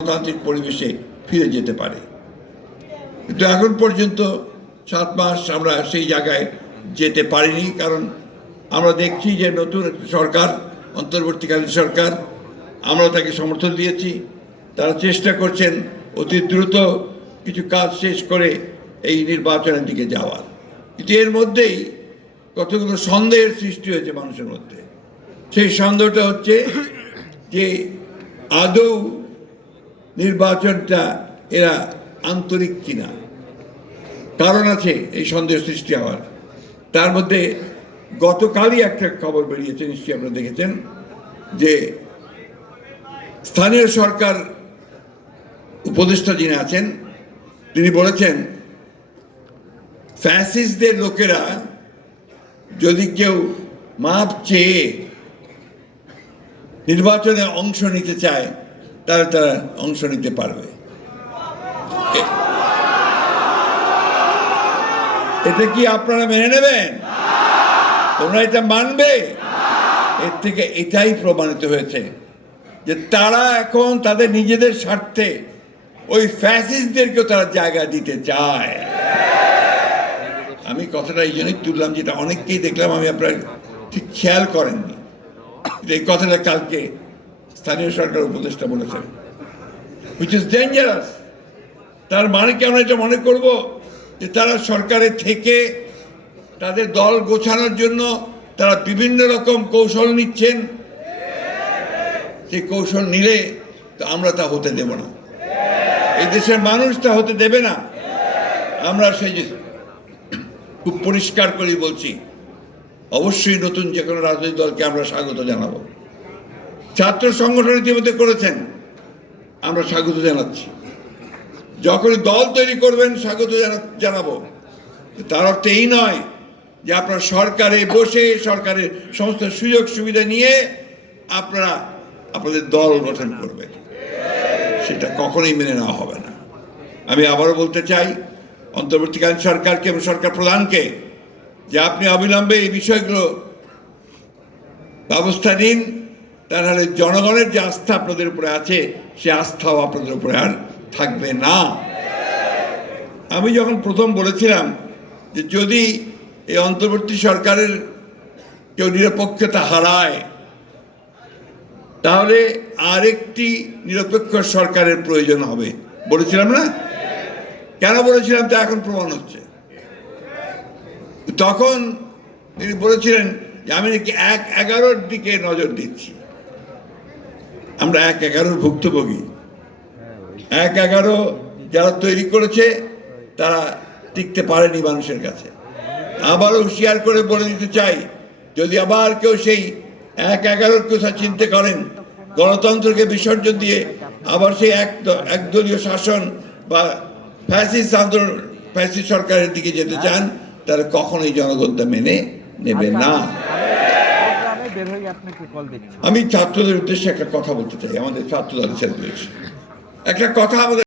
গণতান্ত্রিক পরিবেশে ফিরে যেতে পারে। কিন্তু এখন পর্যন্ত সাত মাস আমরা সেই জায়গায় যেতে পারিনি, কারণ আমরা দেখছি যে নতুন সরকার, অন্তর্বর্তীকালীন সরকার, আমরা তাকে সমর্থন দিয়েছি। তারা চেষ্টা করছেন অতি দ্রুত কিছু কাজ শেষ করে এই নির্বাচনের দিকে যাওয়ার। কিন্তু এর মধ্যেই কতগুলো সন্দেহের সৃষ্টি হয়েছে মানুষের মধ্যে। সেই সন্দেহটা হচ্ছে যে আদৌ নির্বাচনটা এরা আন্তরিক কিনা? কারণ আছে এই সন্দেহ সৃষ্টি হওয়ার। তার মধ্যে গতকালই একটা খবর বেরিয়েছে, নিশ্চয়ই আপনারা দেখেছেন, যে স্থানীয় সরকার উপদেষ্টা যিনি আছেন, তিনি বলেছেন, ফ্যাসিস্টদের লোকেরা যদি কেউ মাপ চেয়ে নির্বাচনে অংশ নিতে চায় তাহলে তারা অংশ নিতে পারবে। এটা কি আপনারা মেনে নেবেন? তোমরা এটা মানবে? এর থেকে এটাই প্রমাণিত হয়েছে যে তারা এখন তাদের নিজেদের স্বার্থে ওই ফ্যাসিস্টদেরকেও তারা জায়গা দিতে চায়। আমি কথাটা এই জন্যই তুললাম যেটা অনেককেই দেখলাম, আমি আপনার ঠিক খেয়াল করেননি। এই কথাটা কালকে স্থানীয় সরকার উপদেষ্টা বলেছেন। হুইচ ইজ ডেঞ্জারাস তার মানে কি আমরা এটা মনে করব? যে তারা সরকারে থেকে তাদের দল গোছানোর জন্য তারা বিভিন্ন রকম কৌশল নিচ্ছেন। সেই কৌশল নিলে তো আমরা তা হতে দেব না। এই দেশের মানুষ তা হতে দেবে না। আমরা সেই যে খুব পরিষ্কার করে বলছি, অবশ্যই নতুন যে কোনো রাজনৈতিক দলকে আমরা স্বাগত জানাব। ছাত্র সংগঠন ইতিমধ্যে করেছেন। আমরা স্বাগত জানাচ্ছি। যখনই দল তৈরি করবেন, স্বাগত জানা- জানাব। তার অর্থ এই নয় যে আপনার সরকারে বসে সরকারের সমস্ত সুযোগ সুবিধা নিয়ে আপনারা আপনাদের দল গঠন করবেন। সেটা কখনোই মেনে নেওয়া হবে না। আমি আবারও বলতে চাই, অন্তর্বর্তীকালীন সরকারকে এবং সরকার প্রধানকে যে আপনি অবিলম্বে এই বিষয়গুলো ব্যবস্থা নিন। তা নাহলে জনগণের যে আস্থা আপনাদের উপরে আছে, সে আস্থাও আপনাদের উপরে আর থাকবে না। আমি যখন প্রথম বলেছিলাম যে যদি এই অন্তর্বর্তী সরকারের কেউ নিরপেক্ষতা হারায়, তাহলে আরেকটি নিরপেক্ষ সরকারের প্রয়োজন হবে। বলেছিলাম না? কেন বলেছিলাম? তা এখন প্রমাণ হচ্ছে। তখন তিনি বলেছিলেন যে আমি নাকি এক এগারোর দিকে নজর দিচ্ছি। আমরা এক এগারোর ভুক্তভোগী। এক এগারো যারা তৈরি করেছে, তারা টিকতে পারেনি মানুষের কাছে। আবারও হুঁশিয়ার করে বলে দিতে চাই, যদি আবার কেউ সেই এক এগারোর কথা চিনতে করেন গণতন্ত্রকে বিসর্জন দিয়ে আবার সেই এক একদলীয় শাসন বা ফ্যাসিস আন্দোলন, ফ্যাসিস্ট সরকারের দিকে যেতে চান তারা কখনোই জনগণ তা মেনে নেবে না। বের আপনাকে কল দিচ্ছি। আমি ছাত্রদের উদ্দেশ্যে একটা কথা বলতে চাই। আমাদের ছাত্র দলের ছেলেদের একটা কথা আমাদের